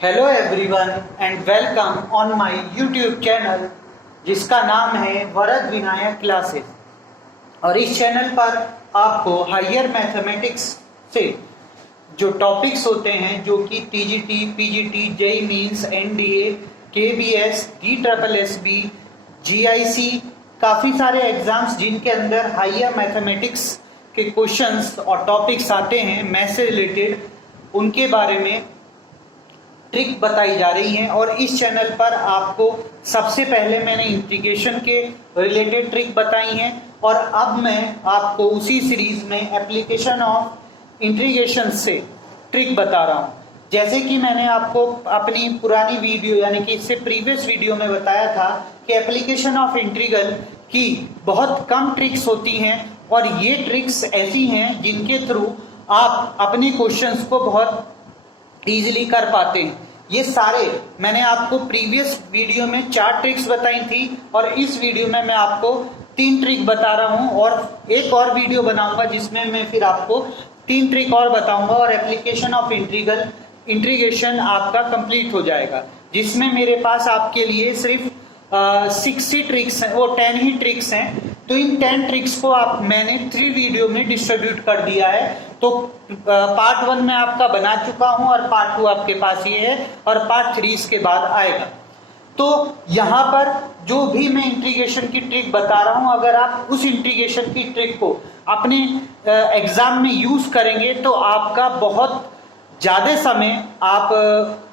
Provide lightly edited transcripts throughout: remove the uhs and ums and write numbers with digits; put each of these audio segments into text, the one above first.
Hello everyone and welcome on my YouTube channel जिसका नाम है वरद विनायक क्लासेस। और इस चैनल पर आपको हायर मैथमेटिक्स से जो टॉपिक्स होते हैं जो कि TGT, PGT, JEE means, NDA, KBS, DSSB, GIC, काफ़ी सारे एग्जाम्स जिनके अंदर हायर मैथमेटिक्स के क्वेश्चंस और टॉपिक्स आते हैं मैथ्स से रिलेटेड, उनके बारे में ट्रिक बताई जा रही हैं। और इस चैनल पर आपको सबसे पहले मैंने इंटीग्रेशन के रिलेटेड ट्रिक बताई हैं और अब मैं आपको उसी सीरीज में एप्लीकेशन ऑफ इंटीग्रेशन से ट्रिक बता रहा हूं। जैसे कि मैंने आपको अपनी पुरानी वीडियो यानी कि इससे प्रीवियस वीडियो में बताया था कि एप्लीकेशन ऑफ इंटीग्रल की बहुत कम ट्रिक्स होती हैं और ये ट्रिक्स ऐसी हैं जिनके थ्रू आप अपने क्वेश्चंस को बहुत इजीली कर पाते हैं। ये सारे मैंने आपको प्रीवियस वीडियो में 4 ट्रिक्स बताई थी और इस वीडियो में मैं आपको 3 ट्रिक बता रहा हूं और एक और वीडियो बनाऊंगा जिसमें मैं फिर आपको 3 ट्रिक और बताऊंगा और एप्लीकेशन ऑफ इंटीग्रेशन आपका कंप्लीट हो जाएगा, जिसमें मेरे पास आपके लिए सिर्फ 60 ट्रिक्स हैं, वो 10 ही ट्रिक्स हैं। तो इन 10 ट्रिक्स को मैंने 3 वीडियो में डिस्ट्रीब्यूट कर दिया है। तो पार्ट 1 में आपका बना चुका हूं और पार्ट 2 आपके पास ये है और पार्ट 3 इसके बाद आएगा। तो यहाँ पर जो भी मैं इंटीग्रेशन की ट्रिक बता रहा हूं, अगर आप उस इंटीग्रेशन की ट्रिक को अपने एग्जाम में यूज करेंगे तो आपका बहुत ज्यादा समय आप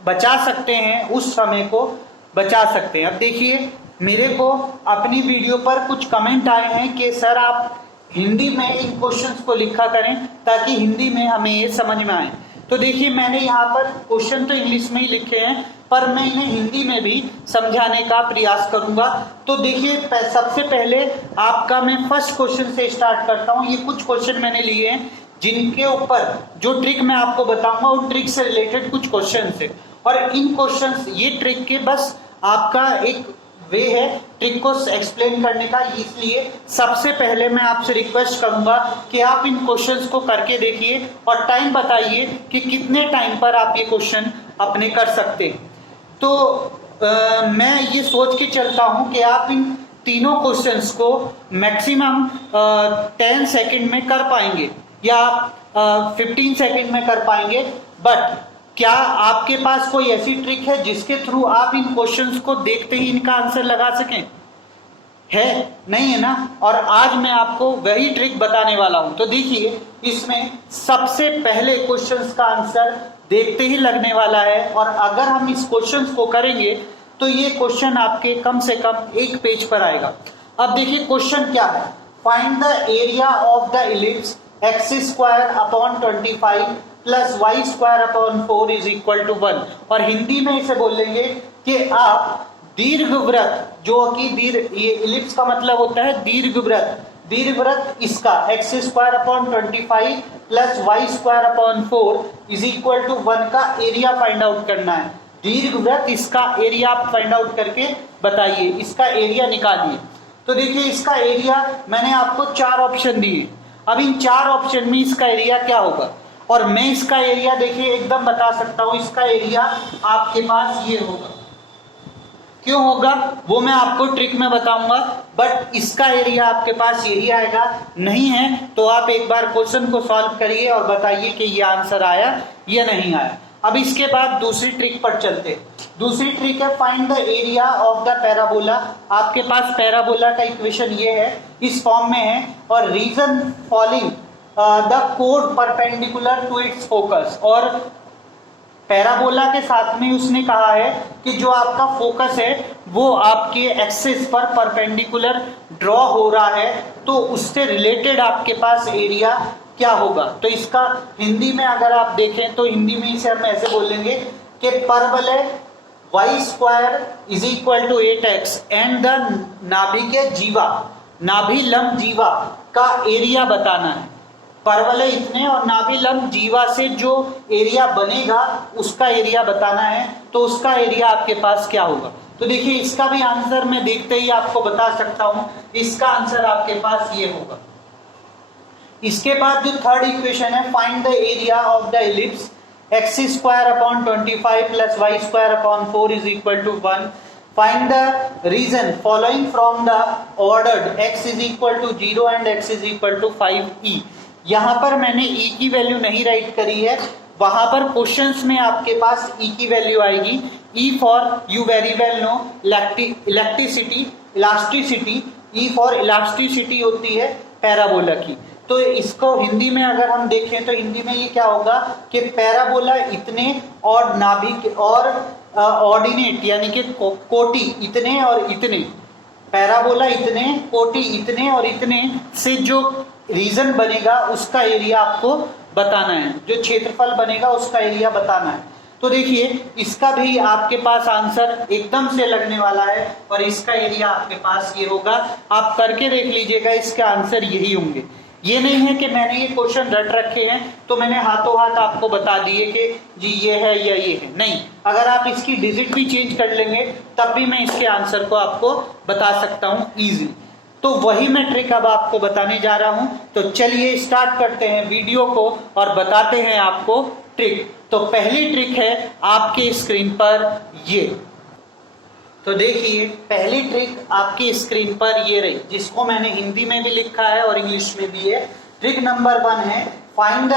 बचा सकते हैं, उस समय को बचा सकते हैं। अब देखिए, मेरे को अपनी वीडियो पर कुछ कमेंट आए हैं कि सर आप हिंदी में इन क्वेश्चंस को लिखा करें ताकि हिंदी में हमें ये समझ में आए। तो देखिए, मैंने यहाँ पर क्वेश्चन तो इंग्लिश में ही लिखे हैं पर मैं इन्हें हिंदी में भी समझाने का प्रयास करूंगा। तो देखिए, सबसे पहले आपका मैं फर्स्ट क्वेश्चन से स्टार्ट करता हूँ। ये कुछ क्वेश्चन मैंने लिए हैं जिनके ऊपर जो ट्रिक मैं आपको बताऊंगा उन ट्रिक से रिलेटेड कुछ क्वेश्चन है और इन क्वेश्चन ये ट्रिक के बस आपका एक वे है ट्रिक को एक्सप्लेन करने का। इसलिए सबसे पहले मैं आपसे रिक्वेस्ट करूंगा कि आप इन क्वेश्चंस को करके देखिए और टाइम बताइए कि कितने टाइम पर आप ये क्वेश्चन अपने कर सकते हैं। तो मैं ये सोच के चलता हूं कि आप इन तीनों क्वेश्चंस को मैक्सिमम 10 सेकंड में कर पाएंगे या 15 सेकंड में कर पाएंगे। बट क्या आपके पास कोई ऐसी ट्रिक है जिसके थ्रू आप इन क्वेश्चंस को देखते ही इनका आंसर लगा सकें? है? नहीं है ना? और आज मैं आपको वही ट्रिक बताने वाला हूं। तो देखिए, इसमें सबसे पहले क्वेश्चंस का आंसर देखते ही लगने वाला है और अगर हम इस क्वेश्चंस को करेंगे तो ये क्वेश्चन आपके कम से कम एक पेज पर आएगा। अब देखिए क्वेश्चन क्या है, find the area of the ellipse x²/25 plus y²/4 is equal to 1। और हिंदी में इसे बोलेंगे कि आप दीर्घवृत्त, जो कि ये इलिप्स का मतलब होता है दीर्घवृत्त इसका x²/25 plus y²/4 is equal to 1 का एरिया फाइंड आउट करना है। दीर्घवृत्त इसका एरिया आप फाइंड आउट करके बताइए, इसका एरिया निकालिए। तो देखिए, इसका एरिया मैंने आपको 4 ऑप्शन दिए। अब इन 4 ऑप्शन में इसका एरिया क्या होगा, और मैं इसका एरिया देखिए एकदम बता सकता हूं। इसका एरिया आपके पास ये होगा। क्यों होगा वो मैं आपको ट्रिक में बताऊंगा, बट इसका एरिया आपके पास यही आएगा। नहीं है तो आप एक बार क्वेश्चन को सॉल्व करिए और बताइए कि ये आंसर आया या नहीं आया। अब इसके बाद दूसरी ट्रिक पर चलते। दूसरी ट्रिक है find the area of the parabola. आपके पास पैराबोला का इक्वेशन ये है, इस फॉर्म में है, और रीजन फॉलोइंग द कोड परपेंडिकुलर टू इट्स फोकस। और पैराबोला के साथ में उसने कहा है कि जो आपका फोकस है वो आपके एक्सिस पर परपेंडिकुलर ड्रॉ हो रहा है, तो उससे रिलेटेड आपके पास एरिया क्या होगा। तो इसका हिंदी में अगर आप देखें तो हिंदी में इसे हम ऐसे बोलेंगे कि परवलय y² is equal to 8x and the नाभिक जीवा, नाभि लंब जीवा का एरिया बताना है। परवलय इतने और नाभि लंब जीवा से जो एरिया बनेगा उसका एरिया बताना है। तो उसका एरिया आपके पास क्या होगा। तो देखिए, इसका भी आंसर मैं देखते ही आपको बता सकता हूं। इसका आंसर आपके पास ये होगा। इसके बाद जो थर्ड इक्वेशन है find the area of the ellipse x square upon 25 plus y square upon 4 is equal to 1. Find the reason following from the ordered x is equal to 0 and x is equal to 5e. यहाँ पर मैंने e की value नहीं right करी है, वहां पर questions में आपके पास e की वैल्यू आएगी. e for you very well know elasticity, e for elasticity होती है पैराबोला की. तो इसको हिंदी में अगर हम देखें तो हिंदी में ये क्या होगा कि पैराबोला इतने और नाभिक और ऑर्डिनेट यानी कि कोटि इतने और इतने, पैराबोला इतने, कोटि इतने और इतने से जो रीजन बनेगा उसका एरिया आपको बताना है, जो क्षेत्रफल बनेगा उसका एरिया बताना है. तो देखिए इसका भी आपके पास आंसर एकदम से लगने वाला है और इसका एरिया आपके पास ये होगा. आप करके देख लीजिएगा, इसके आंसर यही होंगे. ये नहीं है कि मैंने ये क्वेश्चन रट रखे हैं तो मैंने हाथों हाथ आपको बता दिए कि जी ये है या ये है. नहीं, अगर आप इसकी डिजिट भी चेंज कर लेंगे तब भी मैं इसके आंसर को आपको बता सकता हूँ इजीली. तो वही मैं ट्रिक अब आपको बताने जा रहा हूं. तो चलिए स्टार्ट करते हैं वीडियो को और बताते हैं आपको ट्रिक. तो पहली ट्रिक है आपके स्क्रीन पर ये. तो देखिए पहली ट्रिक आपकी स्क्रीन पर ये रही, जिसको मैंने हिंदी में भी लिखा है और इंग्लिश में भी है. ट्रिक नंबर 1 है find the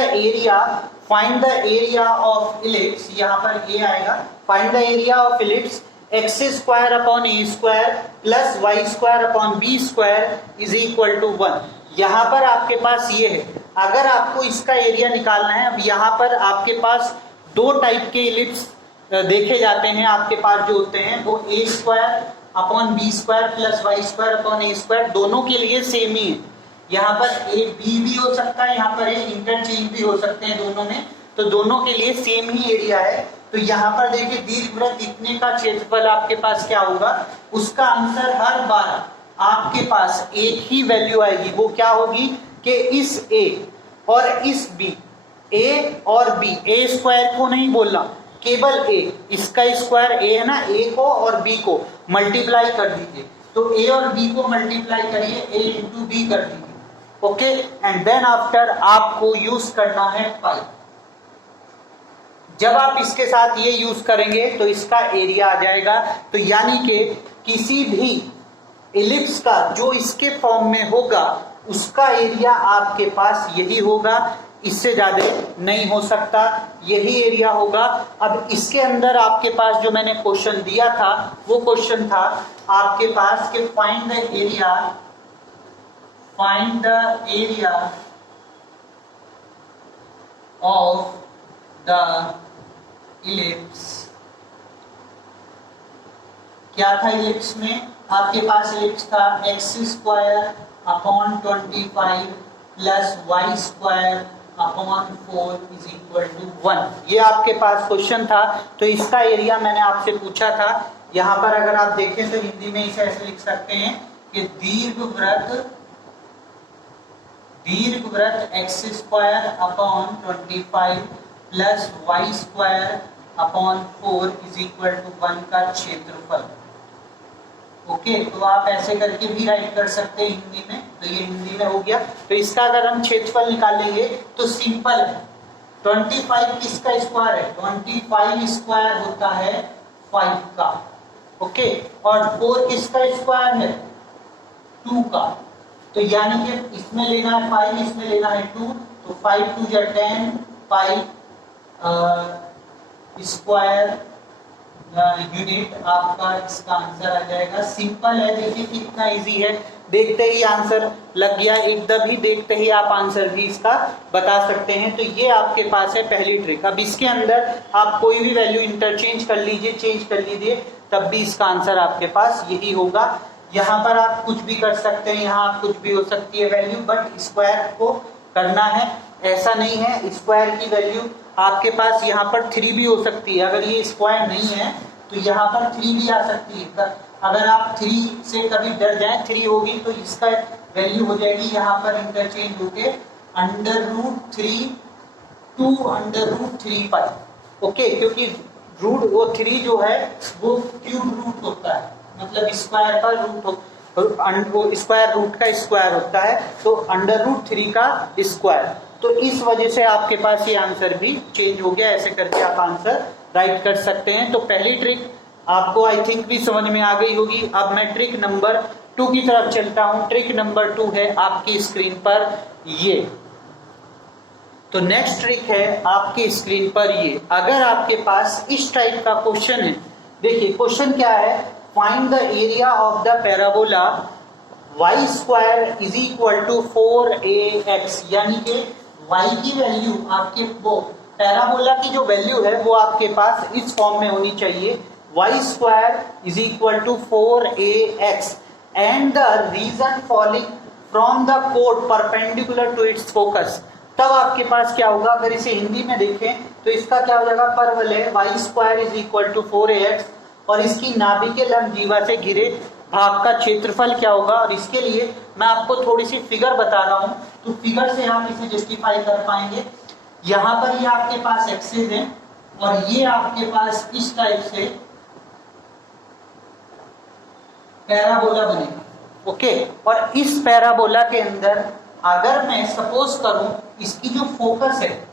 area of ellipse. यहाँ पर ये आएगा find the area of ellipse x square upon a square plus y square upon b square is equal to 1. यहाँ पर आपके पास ये है, अगर आपको इसका एरिया निकालना है. अब यहाँ पर आपके पास दो टाइप के इलिप्स देखे जाते हैं आपके पास जो होते हैं, वो a square upon b square plus y square upon a square, दोनों के लिए सेम ही है. यहाँ पर ए बी भी हो सकता है, यहाँ पर ए इंटरचेंज भी हो सकते हैं दोनों में, तो दोनों के लिए सेम ही एरिया है. तो यहाँ पर देखिए दीर्घवृत्त इतने का क्षेत्रफल आपके पास क्या होगा, उसका आंसर हर बार आपके पास एक ही वैल्यू आएगी. वो क्या होगी कि इस ए और इस बी, ए और बी, ए स्क्वायर को नहीं बोलना, केवल ए, इसका स्क्वायर ए है ना, ए को और बी को मल्टीप्लाई कर दीजिए. तो ए और बी को मल्टीप्लाई करिए, ए इंटू बी कर दीजिए. ओके, एंड देन आफ्टर आपको यूज करना है पाई. जब आप इसके साथ ये यूज करेंगे तो इसका एरिया आ जाएगा. तो यानी कि किसी भी इलिप्स का जो इसके फॉर्म में होगा उसका एरिया आपके पास यही होगा, इससे ज्यादा नहीं हो सकता, यही एरिया होगा. अब इसके अंदर आपके पास जो मैंने क्वेश्चन दिया था वो क्वेश्चन था आपके पास कि find the area of the ellipse. क्या था इलिप्स में, आपके पास इलिप्स था x square upon 25 plus y square upon 4 is equal to 1. ये आपके पास क्वेश्चन था. तो इसका एरिया मैंने आपसे पूछा था. यहाँ पर अगर आप देखें तो हिंदी में इसे ऐसे लिख सकते हैं कि दीर्घवृत्त x square upon 25 plus y square upon 4 is equal to 1 का क्षेत्रफल. ओके, तो आप ऐसे करके भी राइट कर सकते हैं हिंदी में. तो ये हिंदी में हो गया. तो इसका अगर हम क्षेत्रफल निकालेंगे तो सिंपल है. 25 किसका स्क्वायर है, 25 स्क्वायर होता है 5 का. ओके, और 4 किसका स्क्वायर है, 2 का. तो यानी कि इसमें लेना है 5, इसमें लेना है 2, तो 5 2 या 10, 5 स्क्वायर यूनिट आपका इसका आंसर आ जाएगा. सिंपल है, देखिए कितना इजी है. देखते ही आंसर लग गया, एकदम ही देखते ही आप आंसर भी इसका बता सकते हैं. तो ये आपके पास है पहली ट्रिक. अब इसके अंदर आप कोई भी वैल्यू इंटरचेंज कर लीजिए, चेंज कर लीजिए, तब भी इसका आंसर आपके पास यही होगा. यहाँ पर आप कुछ भी कर सकते हैं, यहाँ कुछ भी हो सकती है वैल्यू, बट स्क्वायर को करना है. ऐसा नहीं है, स्क्वायर की वैल्यू आपके पास यहाँ पर 3 भी हो सकती है. अगर ये स्क्वायर नहीं है तो यहाँ पर 3 भी आ सकती है. अगर आप 3 से कभी डर जाए, 3 होगी तो इसका वैल्यू हो जाएगी यहाँ पर इंटरचेंज होके √3 to √3π. ओके, क्योंकि रूट वो 3 जो है वो क्यूब रूट होता है, मतलब स्क्वायर का रूट, स्क्वायर रूट का स्क्वायर होता है. तो √3 का स्क्वायर. तो इस वजह से आपके पास ये आंसर भी चेंज हो गया। ऐसे करके आप आंसर राइट कर सकते हैं। तो पहली ट्रिक आपको आई थिंक भी समझ में आ गई होगी। अब मैं ट्रिक नंबर 2 की तरफ चलता हूं। ट्रिक नंबर 2 है आपकी स्क्रीन पर ये। तो नेक्स्ट ट्रिक है आपकी स्क्रीन पर ये। अगर आपके पास इस टाइप का क्वेश्चन है, देखिए क्वेश्चन क्या है, find the area of the parabola y square is equal to 4ax, यानी कि y की वैल्यू आपके वो पैराबोला की जो वैल्यू है वो आपके पास इस फॉर्म में होनी चाहिए, y square is equal to 4ax and the region falling from the कोड परपेंडिकुलर टू इट्स फोकस। तब आपके पास क्या होगा, अगर इसे हिंदी में देखें तो इसका क्या हो जाएगा, परवलय y square is equal to 4ax और इसकी नाभि के लंब जीवा से घिरे भाग का क्षेत्रफल क्या होगा। और इसके लिए मैं आपको थोड़ी सी फिगर बता रहा हूं, तो फिगर से आप इसे जस्टिफाई कर पाएंगे। यहाँ पर ये आपके पास एक्सिस है और ये आपके पास इस टाइप से पैराबोला बनेगा, ओके। और इस पैराबोला के अंदर अगर मैं सपोज करूं इसकी जो फोकस है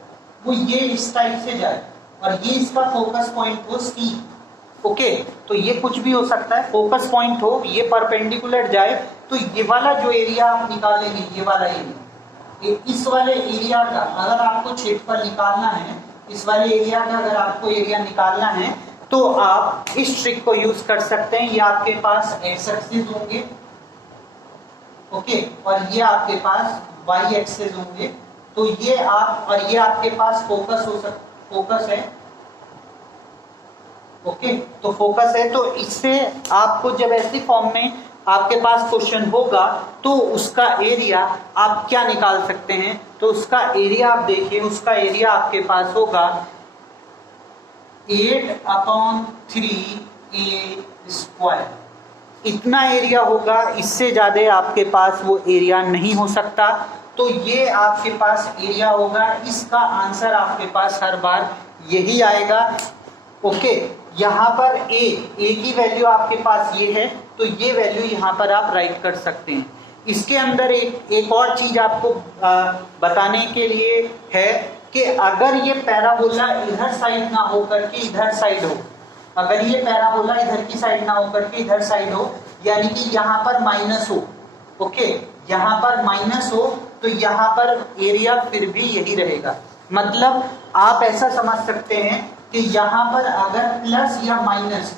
वो ये इस टाइप से जाए और ये इसका फोकस पॉइंट हो C, ओके। तो ये कुछ भी हो सकता है, फोकस पॉइंट हो, ये परपेंडिकुलर जाए, तो ये वाला जो एरिया आप निकालेंगे, ये वाला एरिया, इस वाले एरिया का अगर आपको क्षेत्रफल निकालना है, इस वाले एरिया का अगर आपको एरिया निकालना है तो आप इस ट्रिक को यूज कर सकते हैं। ये आपके पास एक्स एक्सिस होंगे, ओके, और ये आपके पास वाई एक्सिस होंगे। तो ये आप, और ये आपके पास फोकस हो सकता, फोकस है, ओके। तो फोकस है, तो इससे आपको जब ऐसी फॉर्म में आपके पास क्वेश्चन होगा तो उसका एरिया आप क्या निकाल सकते हैं, तो उसका एरिया आप देखिए, उसका एरिया आपके पास होगा 8/3a²। इतना एरिया होगा, इससे ज्यादा आपके पास वो एरिया नहीं हो सकता। तो ये आपके पास एरिया होगा, इसका आंसर आपके पास हर बार यही आएगा, ओके। यहाँ पर ए की वैल्यू आपके पास ये है, तो ये वैल्यू यहाँ पर आप राइट कर सकते हैं। इसके अंदर एक और चीज आपको बताने के लिए है कि अगर ये पैराबोला इधर साइड ना हो करके इधर साइड हो, अगर ये पैराबोला इधर की साइड ना हो करके इधर साइड हो, यानी कि यहाँ पर माइनस हो, ओके, यहाँ पर माइनस हो, तो यहाँ पर एरिया फिर भी यही रहेगा। मतलब आप ऐसा समझ सकते हैं कि यहाँ पर अगर प्लस या माइनस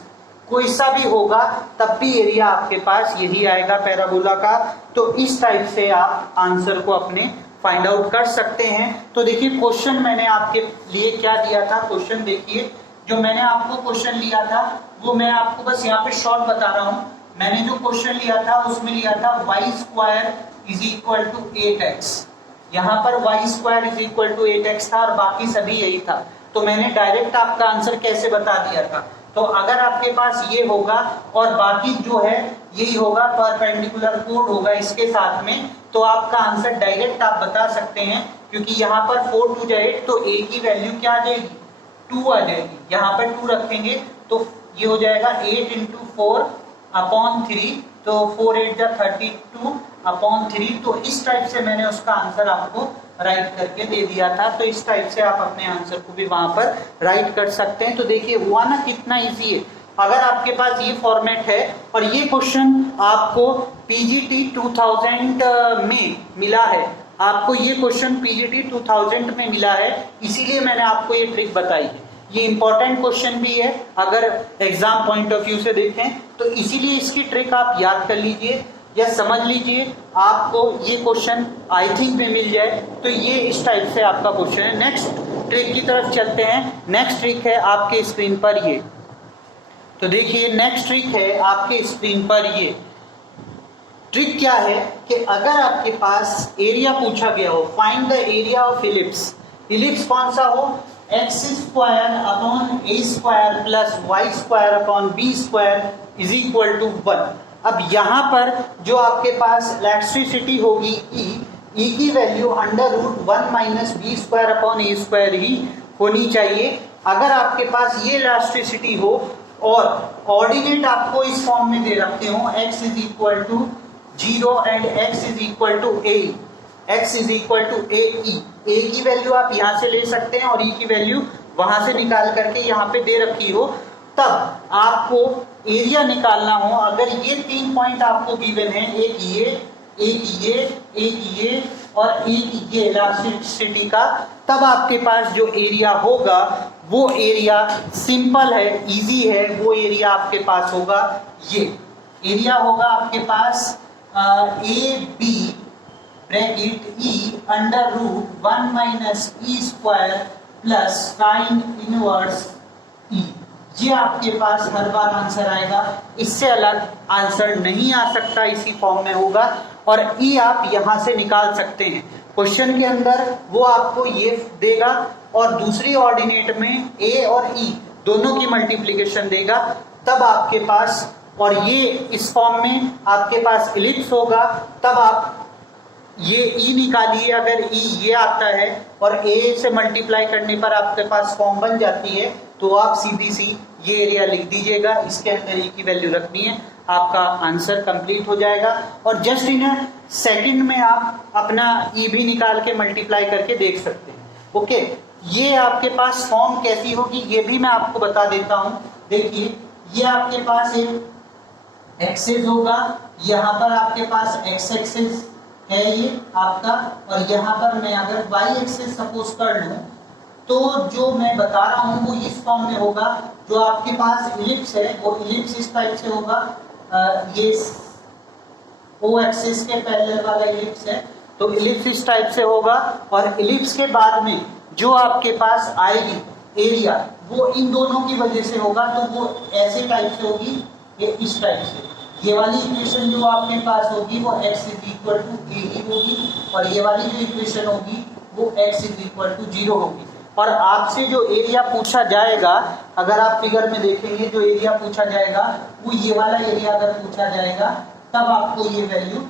कोई सा भी होगा तब भी एरिया आपके पास यही आएगा पैराबोला का। तो इस टाइप से आप आंसर को अपने फाइंड आउट कर सकते हैं। तो देखिए क्वेश्चन मैंने आपके लिए क्या दिया था, क्वेश्चन देखिए, जो मैंने आपको क्वेश्चन लिया था वो मैं आपको बस यहाँ पे शॉर्ट बता रहा हूँ। मैंने जो क्वेश्चन लिया था उसमें लिया था y square is equal to 8x, यहाँ पर y square is equal to 8x था और बाकी सभी यही था। तो मैंने डायरेक्ट आपका आंसर कैसे बता दिया था, तो अगर आपके पास ये होगा और बाकी जो है यही होगा, परपेंडिकुलर कोड होगा इसके साथ में, तो आपका आंसर डायरेक्ट आप बता सकते हैं। क्योंकि यहाँ पर 4 2 8, तो a की वैल्यू क्या आ जाएगी, 2 आ जाएगी। यहाँ पर 2 रखेंगे तो ये हो जाएगा 8 × 4/3, तो 4 8 जा 32/3। तो इस टाइप से मैंने उसका आंसर आपको राइट करके दे दिया था। तो इस टाइप से आप अपने आंसर को भी वहां पर राइट कर सकते हैं। तो देखिए हुआ ना कितना इजी है। अगर आपके पास ये फॉर्मेट है और ये क्वेश्चन आपको पीजीटी 2000 में मिला है, आपको ये क्वेश्चन पीजीटी 2000 में मिला है, इसीलिए मैंने आपको ये ट्रिक बताई है। ये इंपॉर्टेंट क्वेश्चन भी है अगर एग्जाम पॉइंट ऑफ व्यू से देखें, तो इसीलिए इसकी ट्रिक आप याद कर लीजिए या समझ लीजिए। आपको ये क्वेश्चन आई थिंक में मिल जाए तो ये इस टाइप से आपका क्वेश्चन है। नेक्स्ट ट्रिक की तरफ चलते हैं। नेक्स्ट ट्रिक है आपके स्क्रीन पर ये। तो देखिए नेक्स्ट ट्रिक है आपके स्क्रीन पर ये। ट्रिक क्या है कि अगर आपके पास एरिया पूछा गया हो, find the area of ellipse. Ellipse कौन सा हो, x² plus y² is equal to 1। अब यहाँ पर जो आपके पास इलेक्ट्रिसिटी होगी E की वैल्यू √1 - b² ही होनी चाहिए। अगर आपके पास ये इलेक्ट्रिसिटी हो और ऑर्डिनेट आपको इस फॉर्म में दे रखते हो, x = 0 and x = a, x = ae, ए की वैल्यू आप यहाँ से ले सकते हैं और ई की वैल्यू वहां से निकाल करके यहाँ पे दे रखी हो, तब आपको एरिया निकालना हो। अगर ये 3 पॉइंट आपको गिवन है, एक ये, एक ये, एक ये और एक ये इलास्टिसिटी का, तब आपके पास जो एरिया होगा वो एरिया सिंपल है, इजी है। वो एरिया आपके पास होगा, ये एरिया होगा आपके पास a b bracket e under root 1 minus e square plus sine inverse e. ये आपके पास हर बार आंसर आएगा, इससे अलग आंसर नहीं आ सकता, इसी फॉर्म में होगा। और ई आप यहां से निकाल सकते हैं क्वेश्चन के अंदर, वो आपको ये देगा और दूसरी ऑर्डिनेट में ए और ई दोनों की मल्टीप्लिकेशन देगा, तब आपके पास, और ये इस फॉर्म में आपके पास इलिप्स होगा, तब आप ये ई निकालिए। अगर ई ये आता है और ए से मल्टीप्लाई करने पर आपके पास फॉर्म बन जाती है, तो आप सीधी सी ये एरिया लिख दीजिएगा, इसके अंदर ई की वैल्यू रखनी है, आपका आंसर कंप्लीट हो जाएगा। और जस्ट इन अ सेकंड में आप अपना ई भी निकाल के मल्टीप्लाई करके देख सकते हैं। ओके, ये आपके पास फॉर्म कैसी होगी ये भी मैं आपको बता देता हूं। देखिए, ये आपके पास एक एक्सेस होगा, यहाँ पर आपके पास एक्स एक्सेस है ये आपका, और यहाँ पर मैं अगर वाई एक्सेस सपोज कर लूं, तो जो मैं बता रहा हूं वो इस फॉर्म में होगा। जो आपके पास इलिप्स है वो इलिप्स इस टाइप से होगा, ये ओ एक्सिस के पैरेलल वाला इलिप्स है, तो इलिप्स इस टाइप से होगा। और इलिप्स के बाद में जो आपके पास आएगी एरिया, वो इन दोनों की वजह से होगा, तो वो ऐसे टाइप से होगी, ये इस टाइप से। ये वाली इक्वेशन जो आपके पास होगी वो x इज इक्वल टू ए ही होगी, और ये वाली जो इक्वेशन होगी वो x इज इक्वल टू 0 होगी। और आपसे जो एरिया पूछा जाएगा, अगर आप फिगर में देखेंगे, जो एरिया पूछा जाएगा वो ये वाला एरिया अगर पूछा जाएगा, तब आपको ये वैल्यू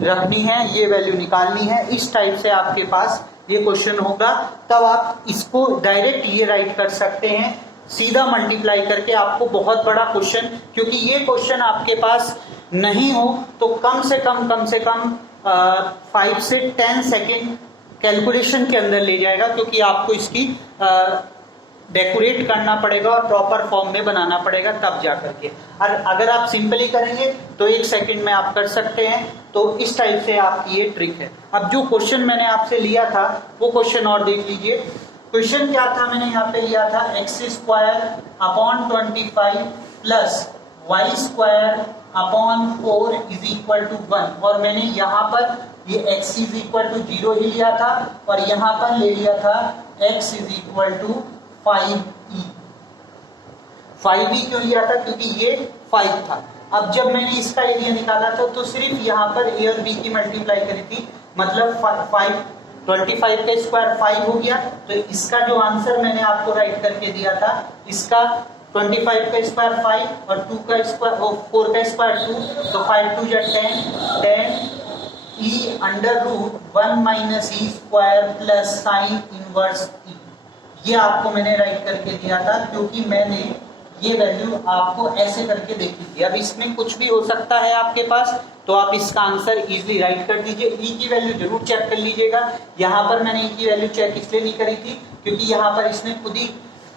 रखनी है, ये वैल्यू निकालनी है। इस टाइप से आपके पास ये क्वेश्चन होगा, तब आप इसको डायरेक्ट ये राइट कर सकते हैं, सीधा मल्टीप्लाई करके। आपको बहुत बड़ा क्वेश्चन, क्योंकि ये क्वेश्चन आपके पास नहीं हो तो कम से कम 5 से 10 सेकेंड कैलकुलेशन के अंदर ले जाएगा, क्योंकि आपको इसकी डेकोरेट करना पड़ेगा और प्रॉपर फॉर्म में बनाना पड़ेगा, तब जा करके। और अगर आप सिंपली करेंगे तो 1 सेकेंड में आप कर सकते हैं। तो इस टाइप से आपकी ये ट्रिक है। अब जो क्वेश्चन मैंने आपसे लिया था वो क्वेश्चन और देख लीजिए। क्वेश्चन क्या था, मैंने यहाँ पे लिया था x square upon 25 plus y square upon 4 is equal to 1, और मैंने यहाँ पर ये x इज इक्वल टू 0 ही लिया था, और यहाँ पर ले लिया था x is equal to 5e। 5e क्यों लिया था, क्योंकि ये 5 था। अब जब मैंने इसका एरिया निकाला था तो सिर्फ यहाँ पर a और b की मल्टीप्लाई करी थी, मतलब 25 का स्क्वायर 5 हो गया। तो इसका जो आंसर मैंने आपको राइट करके दिया था, इसका 25 का स्क्वायर 5 और 2 का स्क्वायर 4 का स्क्वायर 2, तो 5 2 जा 10 e under root 1 minus e square plus sine inverse e. ये आपको मैंने राइट करके दिया था, क्योंकि मैंने ये वैल्यू आपको ऐसे करके देखी थी। अब इसमें कुछ भी हो सकता है आपके पास, तो आप इसका आंसर इजीली राइट कर दीजिए। ई की वैल्यू जरूर चेक कर लीजिएगा। यहाँ पर मैंने ई की वैल्यू चेक इसलिए नहीं करी थी, क्योंकि यहाँ पर इसने खुद ही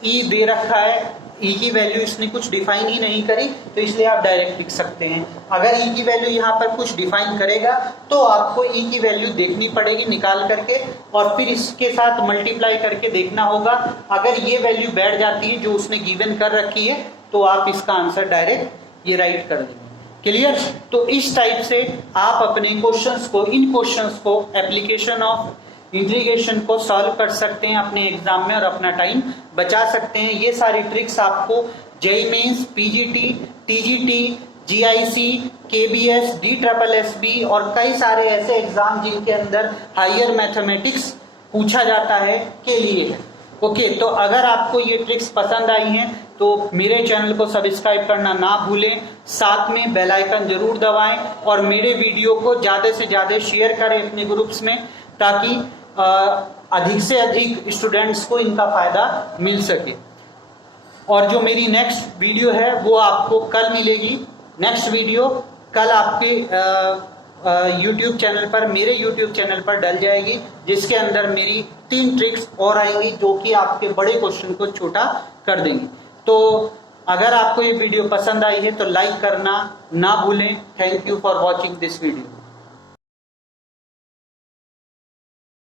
ई दे रखा है, ई की वैल्यू इसने कुछ डिफाइन ही नहीं करी, तो इसलिए आप डायरेक्ट लिख सकते हैं। अगर ई की वैल्यू यहाँ पर कुछ डिफाइन करेगा तो आपको ई की वैल्यू देखनी पड़ेगी निकाल करके, और फिर इसके साथ मल्टीप्लाई करके देखना होगा। अगर ये वैल्यू बैठ जाती है जो उसने गिवन कर रखी है, तो आप इसका आंसर डायरेक्ट ये राइट कर देंगे। क्लियर? तो इस टाइप से आप अपने क्वेश्चंस को, इन क्वेश्चंस को एप्लीकेशन ऑफ इंटीग्रेशन को सॉल्व कर सकते हैं अपने एग्जाम में और अपना टाइम बचा सकते हैं। ये सारी ट्रिक्स आपको JEE mains, PGT, TGT, GIC, KBS, DSSB और कई सारे ऐसे एग्जाम जिनके अंदर हायर मैथमेटिक्स पूछा जाता है के लिए है। ओके, तो अगर आपको ये ट्रिक्स पसंद आई हैं तो मेरे चैनल को सब्सक्राइब करना ना भूलें, साथ में बेल आइकन जरूर दबाएं और मेरे वीडियो को ज़्यादा से ज़्यादा शेयर करें अपने ग्रुप्स में, ताकि अधिक से अधिक स्टूडेंट्स को इनका फायदा मिल सके। और जो मेरी नेक्स्ट वीडियो है वो आपको कल मिलेगी। नेक्स्ट वीडियो कल आपके यूट्यूब चैनल पर, मेरे यूट्यूब चैनल पर डल जाएगी, जिसके अंदर मेरी 3 ट्रिक्स और आएंगी जो कि आपके बड़े क्वेश्चन को छोटा कर देंगी। तो अगर आपको ये वीडियो पसंद आई है तो लाइक करना ना भूलें। Thank you for watching this video.